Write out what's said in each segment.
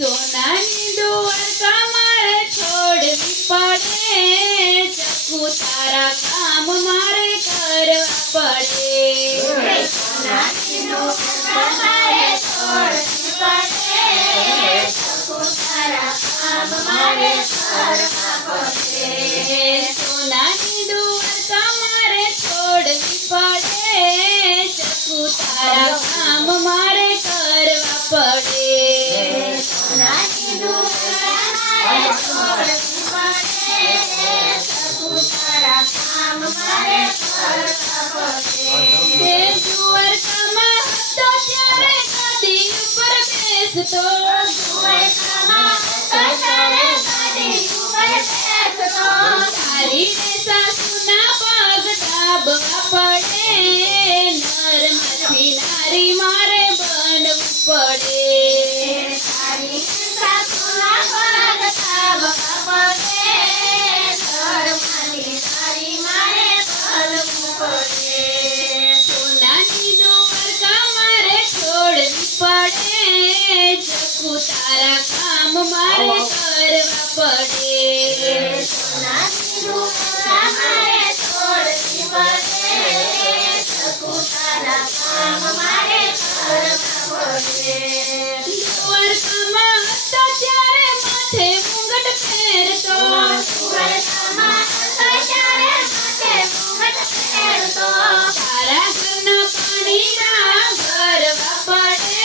સોનાની દ્વારકા મારે છોડવી પડે, ચકુ તારા કામ મારે કરવા પડે. સોનાની દ્વારકા મારે છોડવી પડે, ચકુ તારા કામ મારે કરવા પડે. સોનાની દ્વારકા મારે છોડવી પડે, ચકુ તારા કામ મારે કરવા પડે. સોનાની દ્વારકા મારે છોડવી પડે, ચકુ તારા કામ મારે કરવા પડે. તે દ્વારકામાં હતો ત્યારે ગાદી ઉપર બેસતો, દ્વારકામાં હતો ત્યારે ગાદી ઉપર બેસતો. તારી રે સાસુના પગ ડાબવા પડે, નરમાંથી નારી મારે બનવું પડે. તારી સાસુના પગ ડાબવા પડે, ધર્મની નારી મારે બનવું પડે. સોનાની દ્વારકા મારે છોડવી પડે, ચકુ તારા કામ મારે કરવા પડે. સોનાની દ્વારકા મારે છોડવી પડે, ચકુ તારા કામ મારે કરવા પડે. દ્વારકામાં હતો ત્યારે માથે મુંગટ પહેરતો, દ્વારકામાં હતો ત્યારે માથે મુગટ પહેરતો. તારા ઘરના પાણીના ભરવા પડે,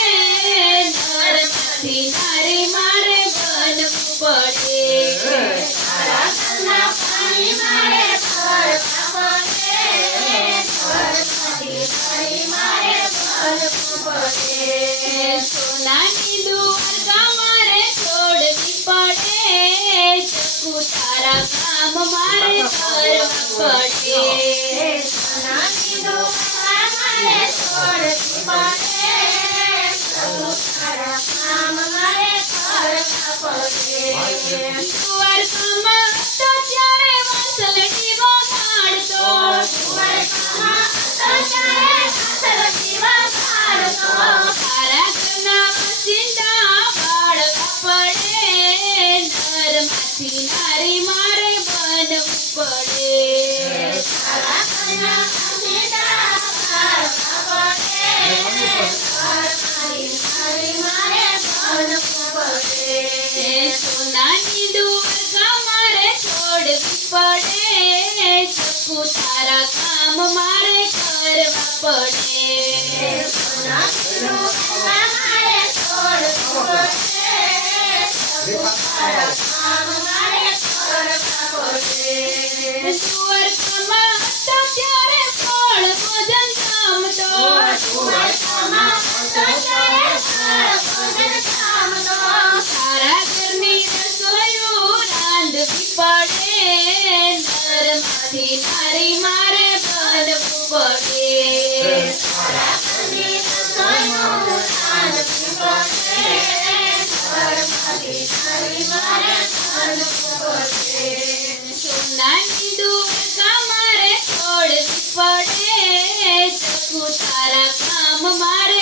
નરમાંથી નારી મારે બનવું પડે. તારા ઘરના પાણી મારે ભરવા પડે, ધર્મની નારી મારે બનવું પડે. સોનાની દ્વારકા મારે છોડવી પડે, ચકુ તારા કામ મારે કરવા પડે. સોનાની દ્વારકા મારે છોડવી પડે, ચકુ તારા કામ મારે કરવા પડે. દ્વારકામાં હતો ત્યારે વાસલડી વગાડતો, દ્વારકામાં હતો ત્યારે વાસળડી વગાડતો. તારા ઘરના વાસિંદા બાળવા પડે, નરમાંથી નારી મારે બનવું પડે. તારા ઘરના વાસિંદા બાળવા પડે, ધર્મની નારી મારે બનવું પડે. સોનાની દ્વારકા મારે છોડવી પડે, ચકુ તારા કામ મારે કરવા પડે. સોનાની દ્વારકા મારે છોડવું પડે, ચકુ તારા કામ મારે કરવા પડે. દ્વારકામાં હતો ત્યારે ફળ ભોજન જમતો, દ્વારકામાં હતો ત્યારે ફળ ભોજન જમતો. તારા ઘરની રસોઈયું રાંધવી પડે, નરમાંથી નારી મારે બનવું પડે. તારા ઘરની રસોઈયું રાંધવી પડે, ધર્મની નારી મારે બનવું પડે. સોનાની દ્વારકા મારે છોડવી પડે, ચકુ તારા કામ મારે